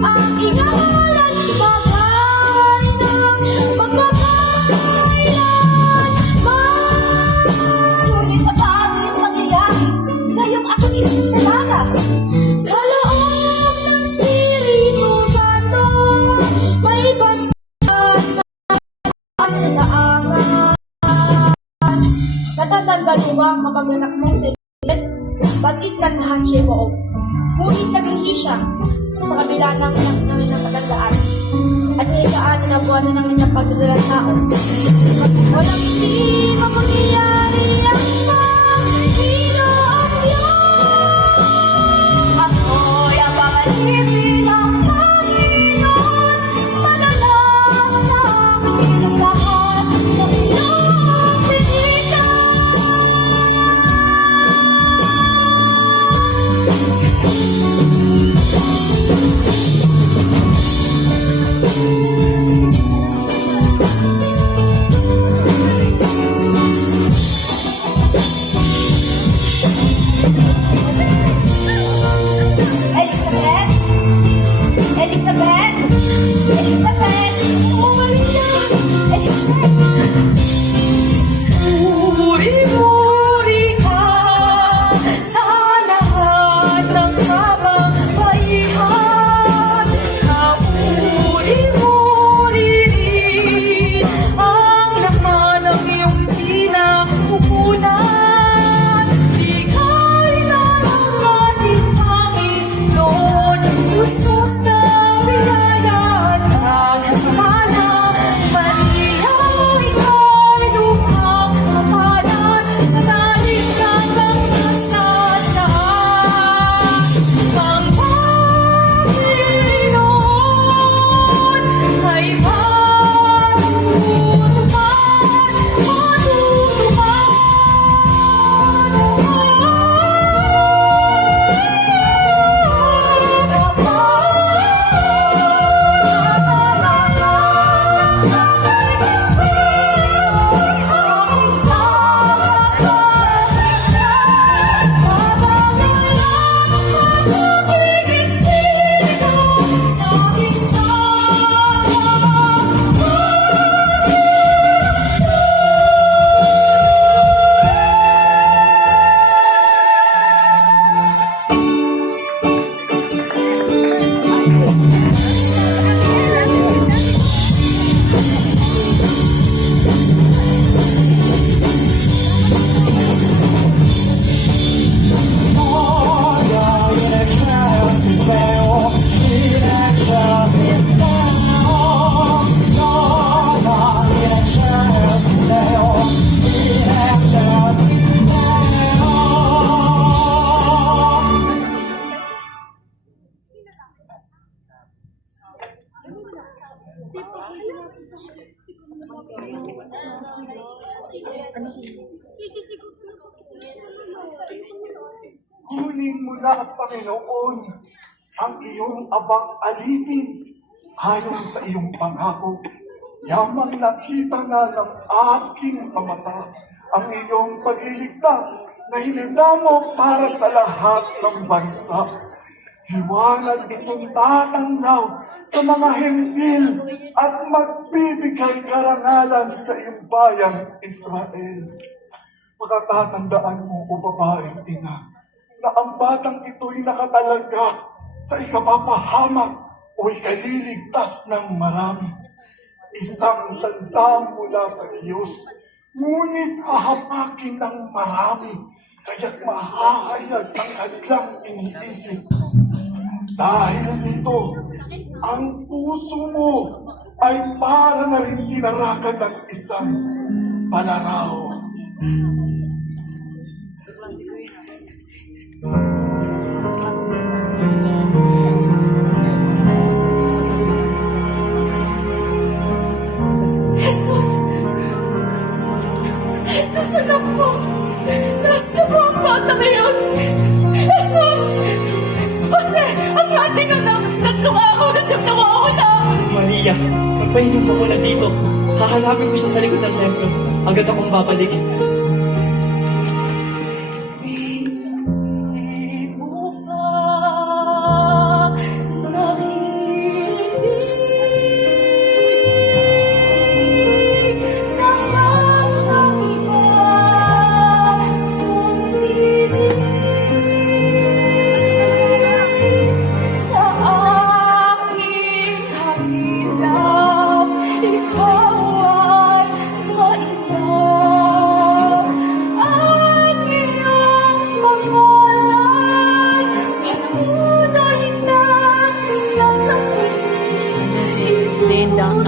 ang ingalan ng bagay ng pagpapailanman. Ngunit paano yung mangyayari ngayong aking isinalala? Sa loob ng Espiritu Santo, may bastas na taasan. Natatandaan mo ba ang mapag-anak mong si Elisabeth? Batid ng lahat siya buo. Ngunit naghihi siya sa kabila ng kanyang pagandaan. At nilaan na buwan na ng kanyang pagdadalang tao. Walang hindi mapangyayari ang Panginoong Diyos. Ako'y ang pangalipin ng Panginoon. Manalang sa aking lahat ng iyong bisita. Elizabeth! Elizabeth! Elizabeth! Bumalik na! Elizabeth! Puri-puri ka sa lahat ng kababaihan. Kapuri-puri rin ang laman ng iyong sinapupunan. Ika'y ng ating Panginoon, Diyos na biyayaan at mana. Maria, ika'y lukhang kapanan, nanalig kang kasasaad. Ang Panginoon ay Kunin mo na, Panginoon, ang iyong abang alipin ayon sa iyong pangako. Yamang nakita na ng aking mata ang iyong pagliligtas na hinanda mo para sa lahat ng bansa. Hiwalag itong tatanglaw sa mga hentil at magbibigay karangalan sa iyong bayang Israel. Pagkatatandaan mo, o babaeng ina, na ang batang ito'y nakatalaga sa ikapapahamak o ikaliligtas ng marami. Isang tanda mula sa Diyos, ngunit hahapakin ng marami, kaya't mahahayag ang kanilang iniisip. Dahil dito, ang puso mo ay para na rin tinarakan ng isang palaraw. Jesus, anak ko! Nasa po ang bata ngayon! Jesus! Jose, ang ating anak! 3 araw na siyang nawawala! Maria, magpahinga ka muna dito. Hahanapin ko siya sa likod ng templo. Agad akong babalik. Hindi mo pa nakikita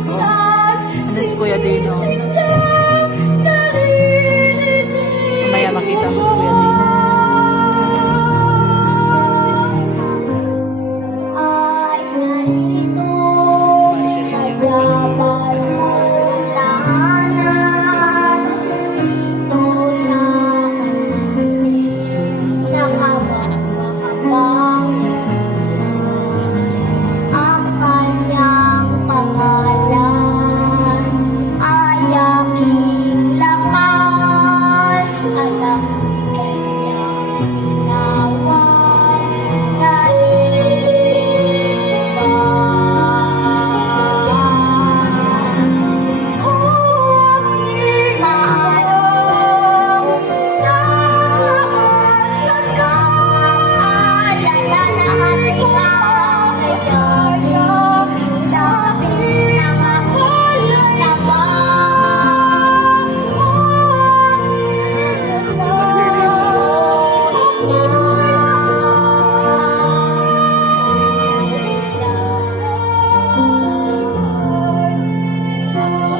anak ko. Ano si Kuya Dino? Mamaya makita mo si Kuya Dino. Ay naririto sa dapat mong tahanan, dito sa nakabang ang kanyang pangalan ay aking lakas at ang kanyang tinawan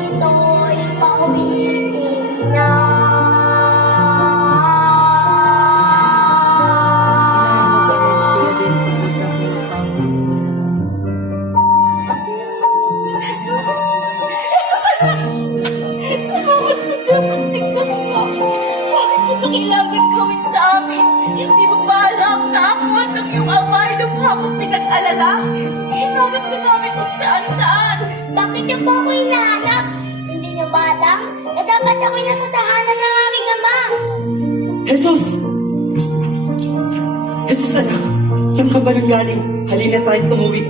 ito'y pauwiin na. Salamat sa Diyos ang tignas mo. Bakit mo ito kailangan gawin sa amin? Hindi mo ba alam na ako at ang iyong ama ay lubha mo pinag-alala? Hinanap ka namin kung saan-saan. Bakit niyo po ako hinahanap? Hindi niyo ba alam? Na dapat ako'y nasa tahanan ng aking ama. Jesus! Jesus, anak! Saan ka ba nanggaling? Halina tayong tumuwi.